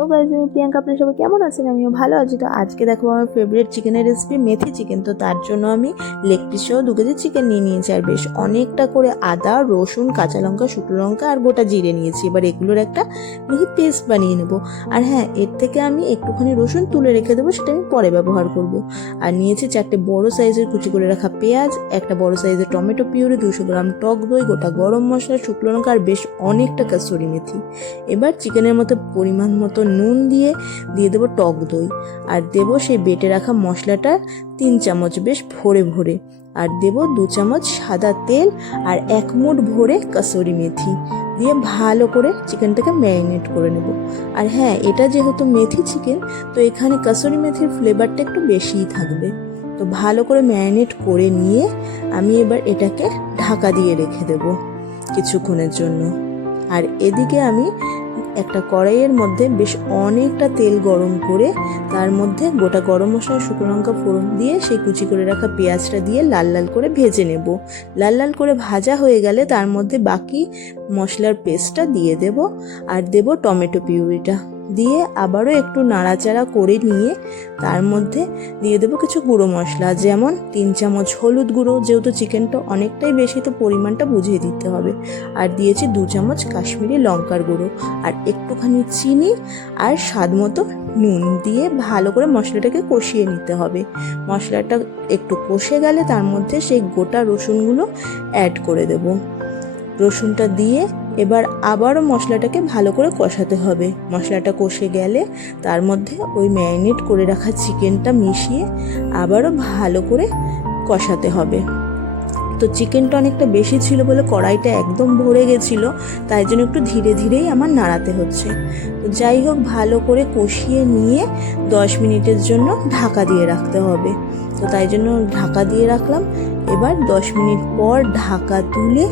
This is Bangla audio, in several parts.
ও গাইজ আমি প্রিয়াঙ্কা, আপনার সবাই কেমন আছেন? আমিও ভালো আছি। তো আজকে দেখো আমার ফেভারিট চিকেনের রেসিপি মেথি চিকেন তো তার জন্য আমি লেগ পিস সহ দু কেজি চিকেন নিয়ে নিয়েছি। আর বেশ অনেকটা করে আদা, রসুন, কাঁচা লঙ্কা, শুকনো লঙ্কা আর গোটা জিরে নিয়েছি। এবার এগুলোর একটা মিহি পেস্ট বানিয়ে নেব। আর হ্যাঁ এর থেকে আমি একটুখানি রসুন তুলে রেখে দেবো, সেটা আমি পরে ব্যবহার করব। আর নিয়েছি চারটে বড় সাইজের কুচি করে রাখা পেঁয়াজ, একটা বড় সাইজের টমেটো পিউরি, দুশো গ্রাম টক দই, গোটা গরম মশলা, শুকনো লঙ্কা আর বেশ অনেকটা কাসুরি মেথি। এবার চিকেনের মতো পরিমাণ মতো নুন দিয়ে দিয়ে দেবো টক দই। আর দেবো সেই বেটে রাখা মশলাটা তিন চামচ বেশ ভরে ভরে। আর দেবো দু চামচ সাদা তেল আর এক মুঠ ভরে কাসুরি মেথি। দিয়ে ভালো করে চিকেনটাকে ম্যারিনেট করে নেব। আর হ্যাঁ এটা যেহেতু মেথি চিকেন, তো এখানে কাসুরি মেথির ফ্লেভারটা একটু বেশিই থাকবে। তো ভালো করে ম্যারিনেট করে নিয়ে আমি এবার এটাকে ঢাকা দিয়ে রেখে দেব কিছুক্ষণের জন্য। আর এদিকে আমি একটা কড়াইয়ের মধ্যে বেশ অনেকটা তেল গরম করে তার মধ্যে গোটা গরম মশলা, শুকনো লঙ্কা ফোড়ন দিয়ে সেই কুচি করে রাখা পেঁয়াজটা দিয়ে লাল লাল করে ভেজে নেব। লাল লাল করে ভাজা হয়ে গেলে তার মধ্যে বাকি মশলার পেস্টটা দিয়ে দেব আর দেব টমেটো পিউরিটা। দিয়ে আবারও একটু নাড়াচাড়া করে নিয়ে তার মধ্যে দিয়ে দেবো কিছু গুঁড়ো মশলা, যেমন তিন চামচ হলুদ গুঁড়ো, যেহেতু চিকেনটা অনেকটাই বেশি, তো পরিমাণটা বুঝিয়ে দিতে হবে। আর দিয়েছি দু চামচ কাশ্মীরি লঙ্কার গুঁড়ো আর একটুখানি চিনি আর স্বাদ মতো নুন দিয়ে ভালো করে মশলাটাকে কষিয়ে নিতে হবে। মশলাটা একটু কষে গেলে তার মধ্যে সেই গোটা রসুনগুলো অ্যাড করে দেব। রসুনটা দিয়ে এবার আবারও মশলাটাকে ভালো করে কষাতে হবে। মশলাটা কষে গেলে তার মধ্যে ওই ম্যারিনেট করে রাখা চিকেনটা মিশিয়ে আবারও ভালো করে কষাতে হবে। তো চিকেনটা অনেকটা বেশি ছিল বলে কড়াইটা একদম ভরে গেছিল, তাই জন্য একটু ধীরে ধীরেই আমার নাড়াতে হচ্ছে। তো যাই হোক, ভালো করে কষিয়ে নিয়ে দশ মিনিটের জন্য ঢাকা দিয়ে রাখতে হবে। তো তাই জন্য ঢাকা দিয়ে রাখলাম। এবার দশ মিনিট পর ঢাকা তুলে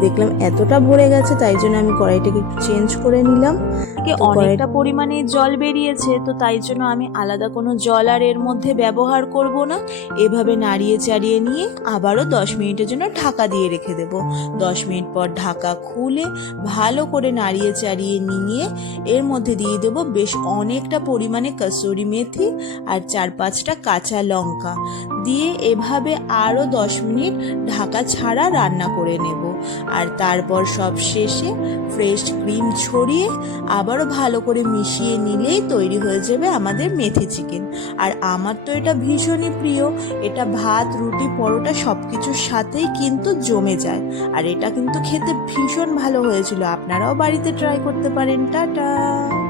দেখলাম এতটা ভরে গেছে তাই জন্য আমি কড়াইটাকে একটু চেঞ্জ করে নিলাম। অনেকটা পরিমাণে জল বেরিয়েছে তো তাই জন্য আমি আলাদা কোনো জল আর এর মধ্যে ব্যবহার করব না। এভাবে নাড়িয়ে চাড়িয়ে নিয়ে আবারও দশ মিনিটের জন্য ঢাকা দিয়ে রেখে দেব। দশ মিনিট পর ঢাকা খুলে ভালো করে নাড়িয়ে চাড়িয়ে নিয়ে এর মধ্যে দিয়ে দেব বেশ অনেকটা পরিমাণে কসুরি মেথি আর চার পাঁচটা কাঁচা লঙ্কা। দিয়ে এভাবে আরও দশ মিনিট ঢাকা ছাড়া রান্না করে নেব। আর তারপর সব শেষে ফ্রেশ ক্রিম ছড়িয়ে আবারও ভালো করে মিশিয়ে নিলেই তৈরি হয়ে যাবে আমাদের মেথি চিকেন আর আমার তো এটা ভীষণই প্রিয়, এটা ভাত, রুটি, পরোটা সব কিছুর সাথেই কিন্তু জমে যায়। আর এটা কিন্তু খেতে ভীষণ ভালো হয়েছিল। আপনারাও বাড়িতে ট্রাই করতে পারেন। টাটা!